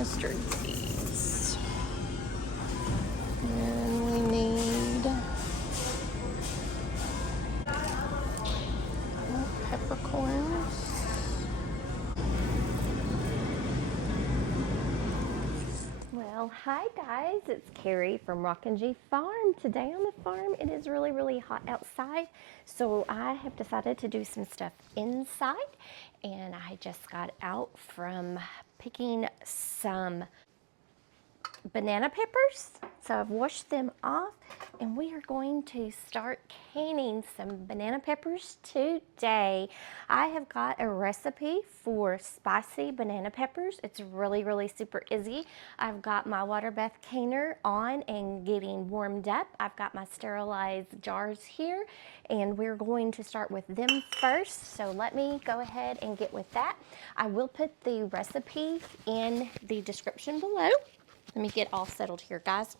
mustard seeds. And we need peppercorns. Well, hi guys, it's Carrie from Rockingfarm. Today on the farm, it is really, really hot outside, so I have decided to do some stuff inside, and I just got out from picking some banana peppers. So I've washed them off, and we are going to start canning some banana peppers today. I have got a recipe for spicy banana peppers. It's really, really super easy. I've got my water bath canner on and getting warmed up. I've got my sterilized jars here, and we're going to start with them first. So let me go ahead and get with that. I will put the recipe in the description below. Let me get all settled here, guys.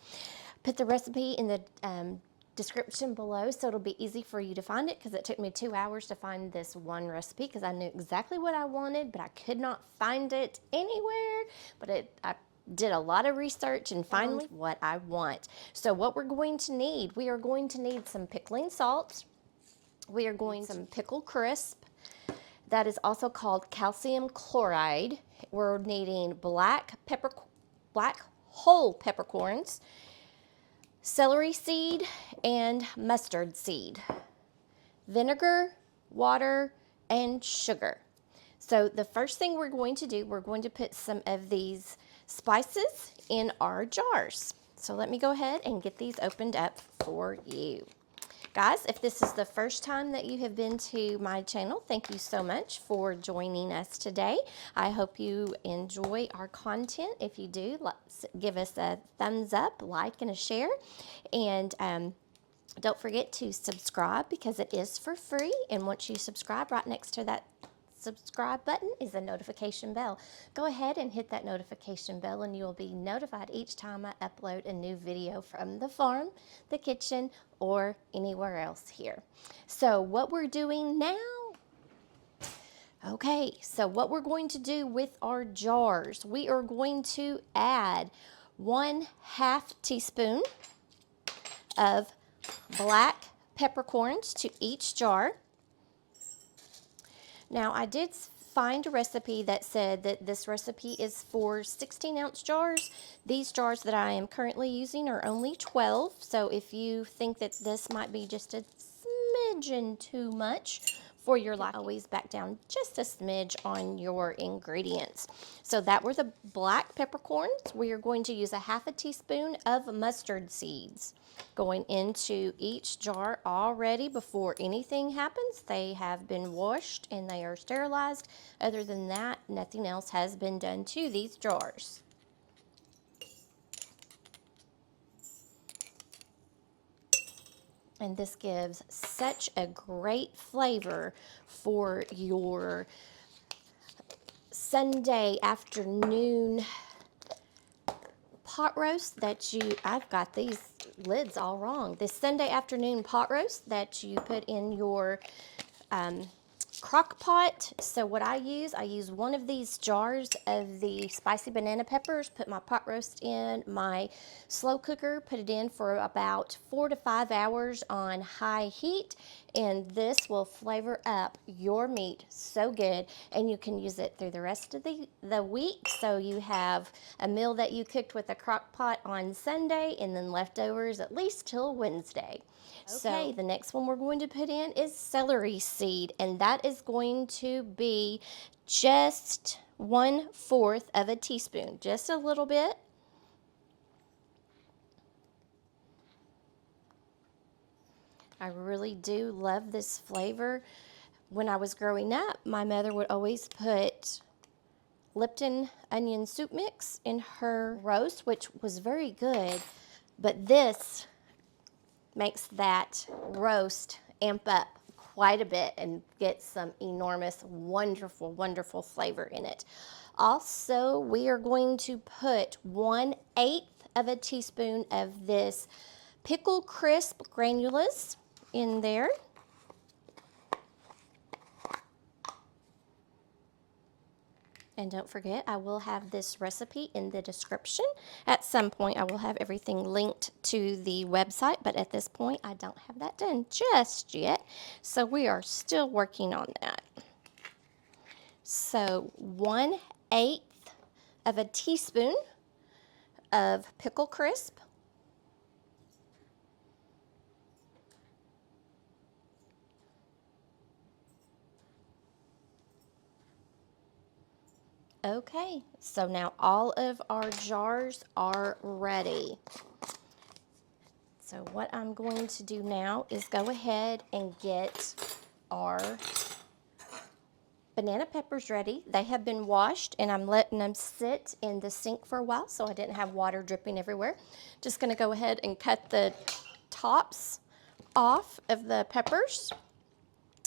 Put the recipe in the description below so it'll be easy for you to find it, because it took me 2 hours to find this one recipe because I knew exactly what I wanted, but I could not find it anywhere. But I did a lot of research and finally what I want. So what we're going to need, we are going to need some pickling salt. We are going some pickle crisp. That is also called calcium chloride. We're needing black whole peppercorns, celery seed, and mustard seed, vinegar, water, and sugar. So the first thing we're going to do, we're going to put some of these spices in our jars. So let me go ahead and get these opened up for you. Guys, if this is the first time that you have been to my channel, thank you so much for joining us today. I hope you enjoy our content. If you do, let's give us a thumbs up, like, and a share. And don't forget to subscribe because it is for free. And once you subscribe, right next to that subscribe button is a notification bell. Go ahead and hit that notification bell and you will be notified each time I upload a new video from the farm, the kitchen, or anywhere else here. So what we're doing now, okay, so what we're going to do with our jars, we are going to add 1/2 teaspoon of black peppercorns to each jar. Now, I did find a recipe that said that this recipe is for 16-ounce jars. These jars that I am currently using are only 12, so if you think that this might be just a smidgen too much for your life, always back down just a smidge on your ingredients. So that were the black peppercorns. We are going to use 1/2 teaspoon of mustard seeds going into each jar already. Before anything happens, they have been washed and they are sterilized. Other than that, nothing else has been done to these jars. And this gives such a great flavor for your Sunday afternoon pot roast that I've got these lids all wrong. This Sunday afternoon pot roast that you put in your crock pot. So what I use one of these jars of the spicy banana peppers, put my pot roast in my slow cooker, put it in for about 4 to 5 hours on high heat, and this will flavor up your meat so good, and you can use it through the rest of the week. So you have a meal that you cooked with a crock pot on Sunday and then leftovers at least till Wednesday. Okay, so the next one we're going to put in is celery seed, and that is going to be just 1/4 of a teaspoon, just a little bit. I really do love this flavor. When I was growing up, my mother would always put Lipton onion soup mix in her roast, which was very good, but this makes that roast amp up quite a bit and get some enormous, wonderful, wonderful flavor in it. Also, we are going to put 1/8 of a teaspoon of this pickle crisp granules in there. And don't forget, I will have this recipe in the description. At some point, I will have everything linked to the website, but at this point, I don't have that done just yet. So we are still working on that. So 1/8 of a teaspoon of pickle crisp. Okay, so now all of our jars are ready. So what I'm going to do now is go ahead and get our banana peppers ready. They have been washed and I'm letting them sit in the sink for a while so I didn't have water dripping everywhere. Just gonna go ahead and cut the tops off of the peppers.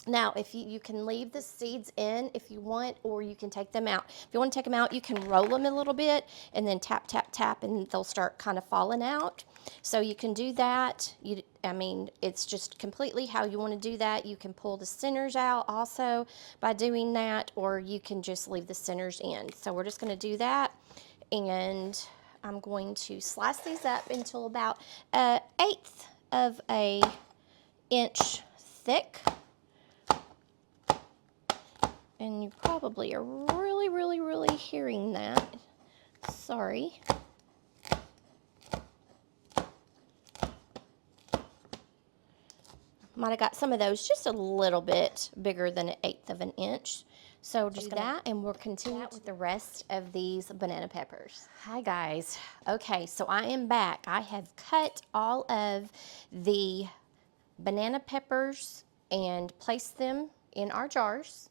Now, if you can leave the seeds in if you want, or you can take them out. If you want to take them out, you can roll them a little bit and then tap, tap, tap, and they'll start kind of falling out. So you can do that. I mean, it's just completely how you want to do that. You can pull the centers out also by doing that, or you can just leave the centers in. So we're just going to do that, and I'm going to slice these up until about 1/8 of an inch thick. And you probably are really, really, really hearing that. Sorry. Might have got some of those just a little bit bigger than 1/8 of an inch. So just do that, and we'll continue with the rest of these banana peppers. Hi guys. Okay, so I am back. I have cut all of the banana peppers and placed them in our jars.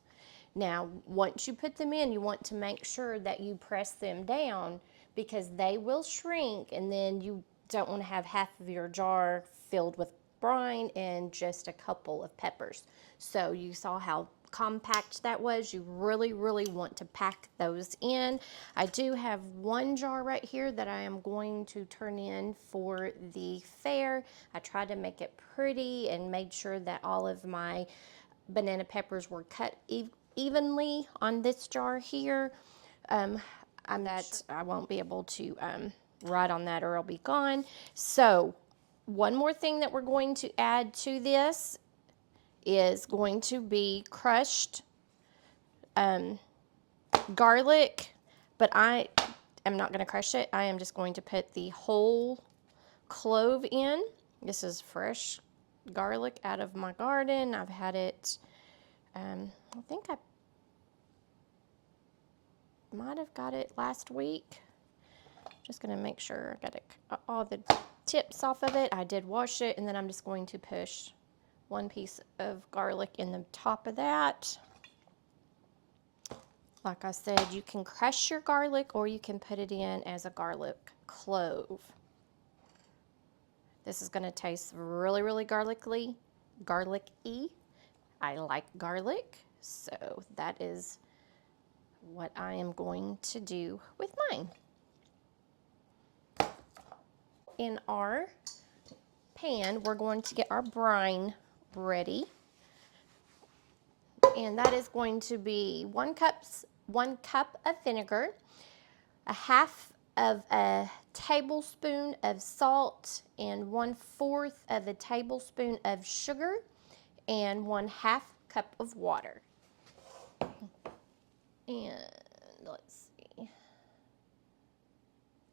Now, once you put them in, you want to make sure that you press them down because they will shrink, and then you don't want to have half of your jar filled with brine and just a couple of peppers. So you saw how compact that was. You really, really want to pack those in. I do have one jar right here that I am going to turn in for the fair. I tried to make it pretty and made sure that all of my banana peppers were cut evenly on this jar here. I won't be able to write on that or it'll be gone. So one more thing that we're going to add to this is going to be crushed garlic, but I am not going to crush it. I am just going to put the whole clove in. This is fresh garlic out of my garden. I've had it, I think I might have got it last week. Just going to make sure I got it, all the tips off of it. I did wash it, and then I'm just going to push one piece of garlic in the top of that. Like I said, you can crush your garlic or you can put it in as a garlic clove. This is going to taste really, really garlicky. I like garlic, so that is what I am going to do with mine. In our pan, we're going to get our brine ready. And that is going to be 1 cup of vinegar, 1/2 of a tablespoon of salt, and 1/4 of a tablespoon of sugar, and 1/2 cup of water. And let's see,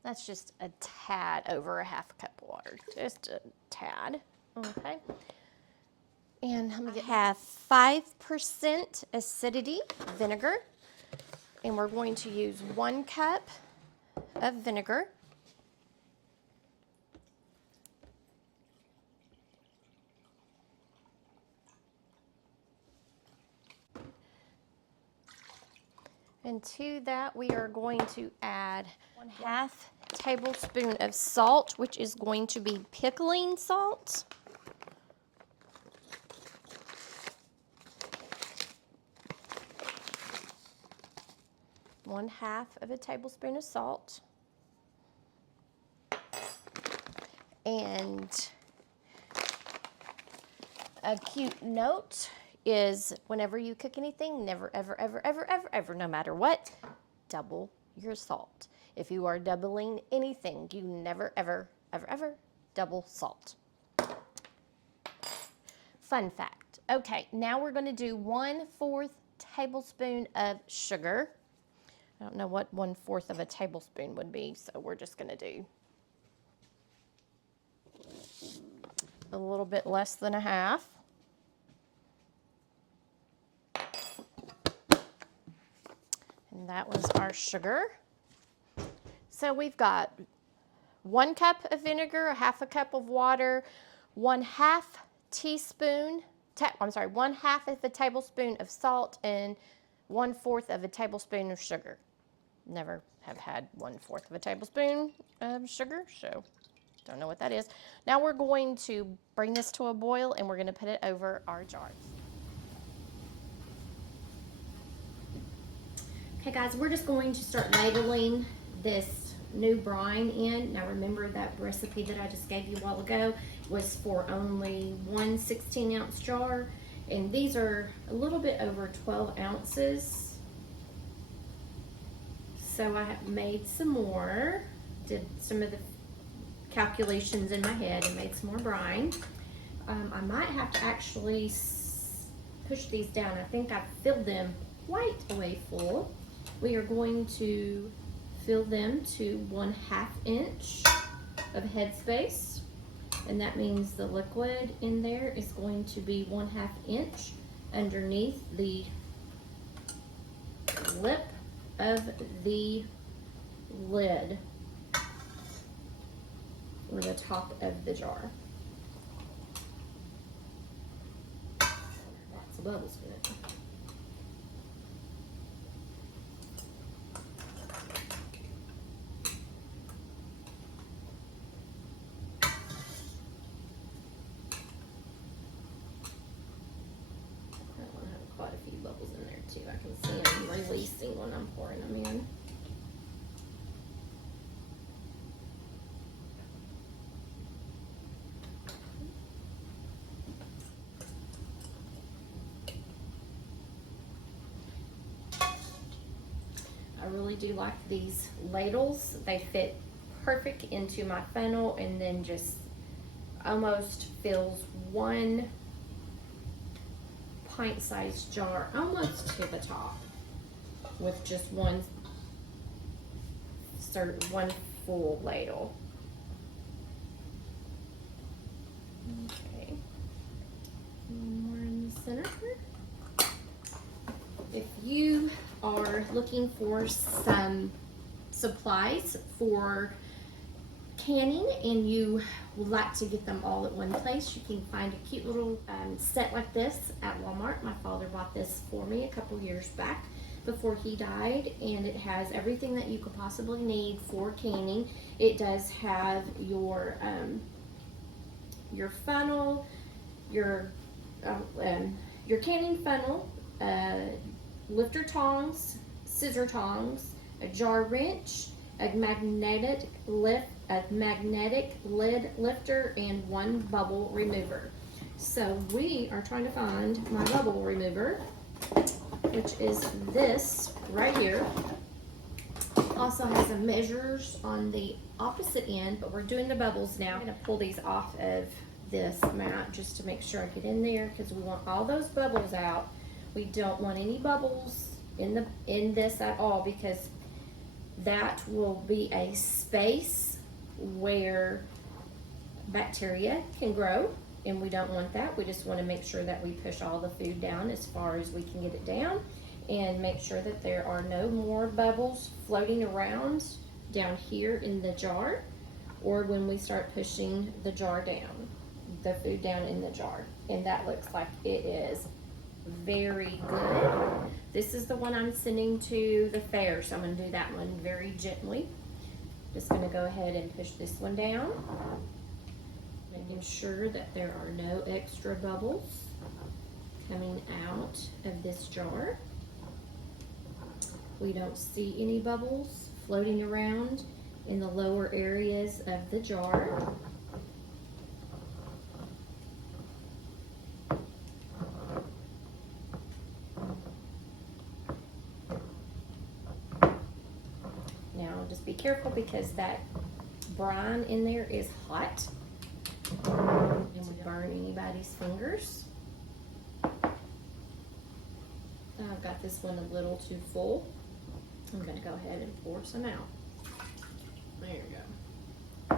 that's just a tad over a 1/2 cup of water, just a tad. Okay. And I'm gonna have 5% acidity vinegar, and we're going to use 1 cup of vinegar. And to that, we are going to add 1/2 tablespoon of salt, which is going to be pickling salt. One-half of a tablespoon of salt. And a cute note is whenever you cook anything, never, ever, ever, ever, ever, ever, no matter what, double your salt. If you are doubling anything, you never, ever, ever, ever double salt. Fun fact. Okay, now we're going to do 1/4 tablespoon of sugar. I don't know what 1/4 of a tablespoon would be, so we're just going to do a little bit less than a half. And that was our sugar. So we've got 1 cup of vinegar, 1/2 cup of water, 1/2 teaspoon, 1/2 of a tablespoon of salt, and 1/4 of a tablespoon of sugar. Never have had 1/4 of a tablespoon of sugar, so don't know what that is. Now we're going to bring this to a boil and we're going to put it over our jars. Okay guys, we're just going to start ladling this new brine in. Now remember that recipe that I just gave you a while ago was for only 1 16-ounce jar, and these are a little bit over 12 ounces. So I have made some more, did some of the calculations in my head and made some more brine. I might have to actually push these down. I think I filled them quite a way full. We are going to fill them to 1/2 inch of headspace, and that means the liquid in there is going to be 1/2 inch underneath the lip of the lid, or the top of the jar. Lots of bubbles in it. Quite a few bubbles in there too. I can see them releasing when I'm pouring them in. I really do like these ladles. They fit perfect into my funnel and then just almost fills 1 pint-sized jar almost to the top with just one full ladle. Okay, one more in the center. If you are looking for some supplies for canning and you would like to get them all at one place, you can find a cute little set like this at Walmart. My father bought this for me a couple years back before he died, and it has everything that you could possibly need for canning. It does have your funnel, your canning funnel, lifter tongs, scissor tongs, a jar wrench, a magnetic lid lifter, and 1 bubble remover. So we are trying to find my bubble remover, which is this right here. Also has a measures on the opposite end, but we're doing the bubbles now. I'm going to pull these off of this mat just to make sure I get in there, because we want all those bubbles out. We don't want any bubbles in this at all, because that will be a space where bacteria can grow, and we don't want that. We just want to make sure that we push all the food down as far as we can get it down, and make sure that there are no more bubbles floating around down here in the jar, or when we start pushing the jar down, the food down in the jar. And that looks like it is very good. This is the one I'm sending to the fair, so I'm going to do that one very gently. Just going to go ahead and push this one down, making sure that there are no extra bubbles coming out of this jar. We don't see any bubbles floating around in the lower areas of the jar. just be careful because that brine in there is hot. It would burn anybody's fingers. I've got this one a little too full. I'm going to go ahead and pour some out. There you go.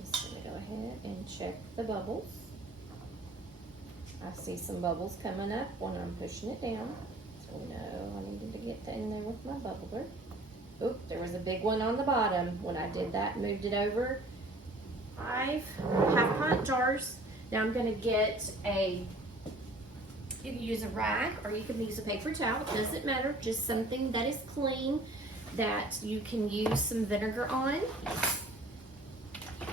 Just going to go ahead and check the bubbles. I see some bubbles coming up when I'm pushing it down. So no, I needed to get in there with my bubbler. Oop, there was a big one on the bottom. When I did that, moved it over. 5 half-pint jars. Now I'm going to get you can use a rag or you can use a paper towel. It doesn't matter. Just something that is clean that you can use some vinegar on.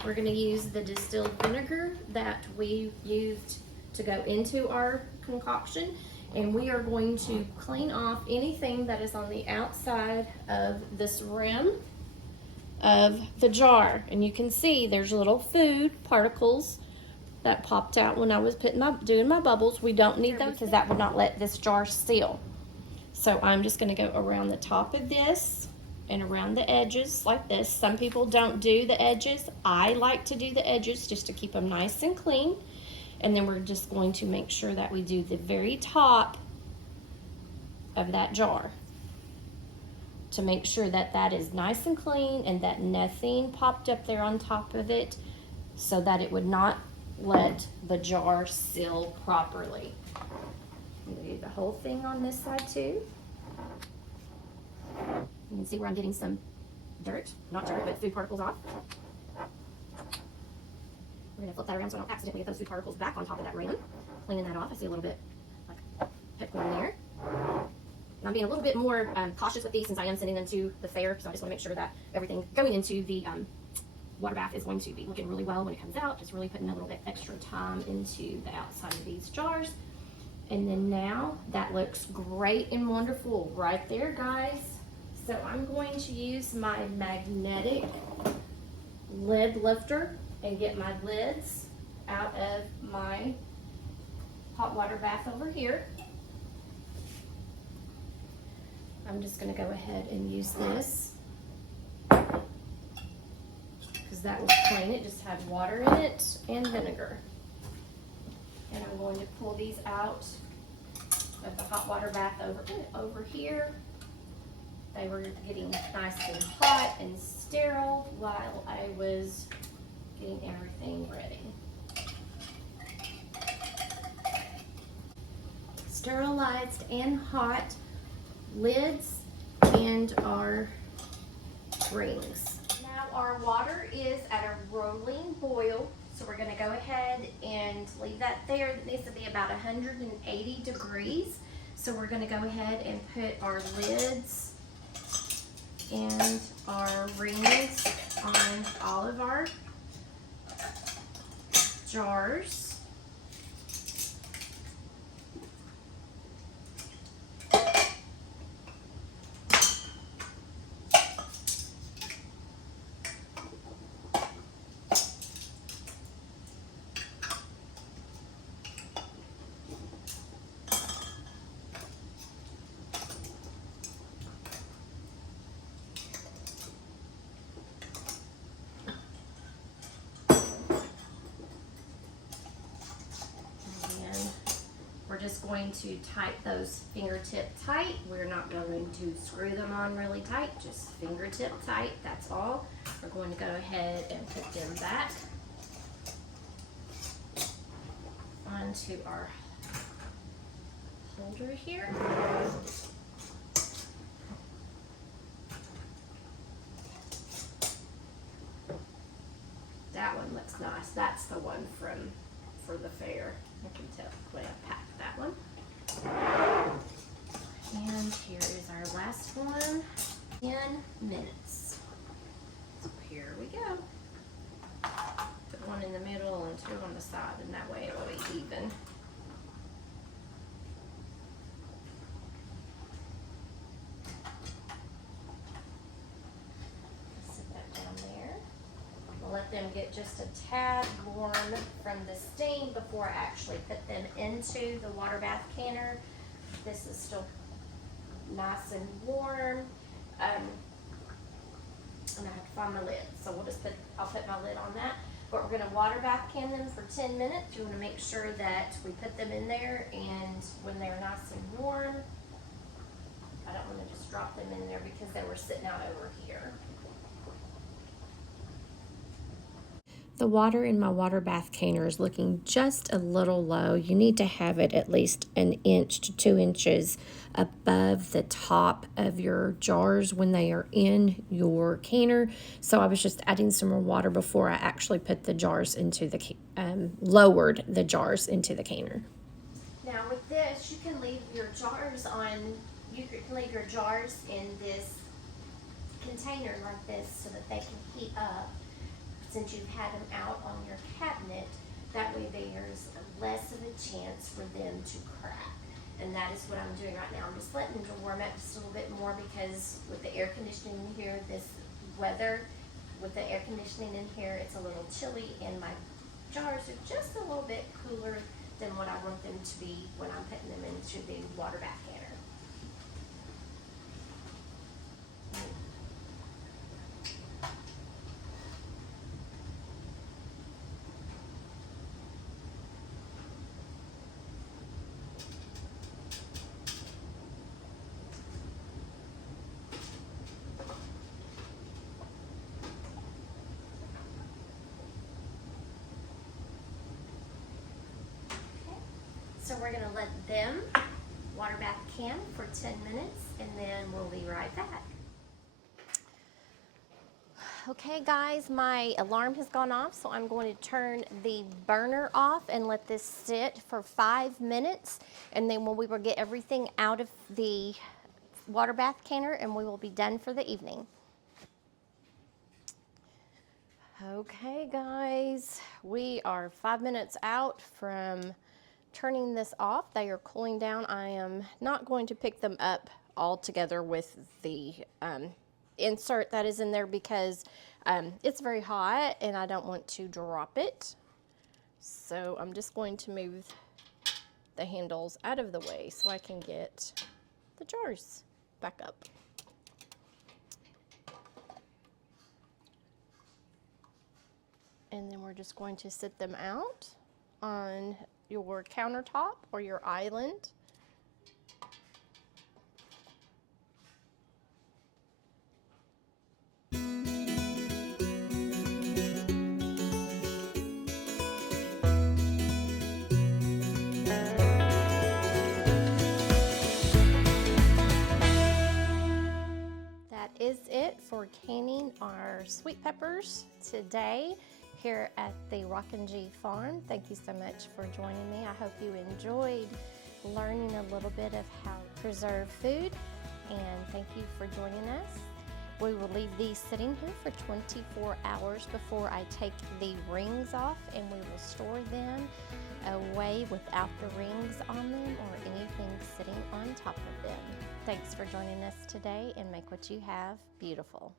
We're going to use the distilled vinegar that we used to go into our concoction, and we are going to clean off anything that is on the outside of this rim of the jar. And you can see there's little food particles that popped out when I was doing my bubbles. We don't need those because that would not let this jar seal. So I'm just going to go around the top of this and around the edges like this. Some people don't do the edges. I like to do the edges just to keep them nice and clean. And then we're just going to make sure that we do the very top of that jar to make sure that that is nice and clean and that nothing popped up there on top of it, so that it would not let the jar seal properly. I'm going to do the whole thing on this side too. You can see where I'm getting some dirt, not dirt, but food particles off. We're going to flip that around so I don't accidentally get those food particles back on top of that rim. Cleaning that off. I see a little bit like peppercorn there. And I'm being a little bit more cautious with these since I am sending them to the fair, so I just want to make sure that everything going into the water bath is going to be looking really well when it comes out. Just really putting a little bit extra time into the outside of these jars. And then now that looks great and wonderful right there, guys. So I'm going to use my magnetic lid lifter and get my lids out of my hot water bath over here. I'm just going to go ahead and use this because that will clean it. Just had water in it and vinegar. And I'm going to pull these out of the hot water bath over here. They were getting nice and hot and sterile while I was getting everything ready. Sterilized and hot lids and our rings. Now our water is at a rolling boil, so we're going to go ahead and leave that there. It needs to be about 180 degrees. So we're going to go ahead and put our lids and our rings on all of our jars. We're just going to tight those fingertip tight. We're not going to screw them on really tight, just fingertip tight, that's all. We're going to go ahead and put them back onto our holder here. That one looks nice. That's the one for the fair. I can tell the way I packed that one. And here is our last one. 10 minutes. So here we go. Put one in the middle and 2 on the side, and that way it will be even. Set that down there. We'll let them get just a tad warm from the steam before I actually put them into the water bath canner. This is still nice and warm. and I have to find my lid. So I'll put my lid on that. But we're gonna water bath can them for 10 minutes. You wanna make sure that we put them in there, and when they're nice and warm, I don't wanna just drop them in there because they were sitting out over here. The water in my water bath canner is looking just a little low. You need to have it at least 1 inch to 2 inches above the top of your jars when they are in your canner. So I was just adding some more water before I actually put the jars into the, lowered the jars into the canner. Now with this, you can leave your jars you can leave your jars in this container like this so that they can heat up. Since you've had them out on your cabinet, that way there's less of a chance for them to crack. And that is what I'm doing right now. I'm just letting them warm up just a little bit more because with the air conditioning in here, this weather, with the air conditioning in here, it's a little chilly, and my jars are just a little bit cooler than what I want them to be when I'm putting them into the water bath canner. So we're gonna let them water bath can for 10 minutes, and then we'll be right back. Okay guys, my alarm has gone off, so I'm going to turn the burner off and let this sit for 5 minutes, and then we will get everything out of the water bath canner and we will be done for the evening. Okay guys, we are 5 minutes out from turning this off. They are cooling down. I am not going to pick them up all together with the insert that is in there because it's very hot and I don't want to drop it. So I'm just going to move the handles out of the way so I can get the jars back up. And then we're just going to sit them out on your countertop or your island. That is it for canning our sweet peppers today here at the Rockingfarm farm. Thank you so much for joining me. I hope you enjoyed learning a little bit of how to preserve food, and thank you for joining us. We will leave these sitting here for 24 hours before I take the rings off, and we will store them away without the rings on them or anything sitting on top of them. Thanks for joining us today, and make what you have beautiful.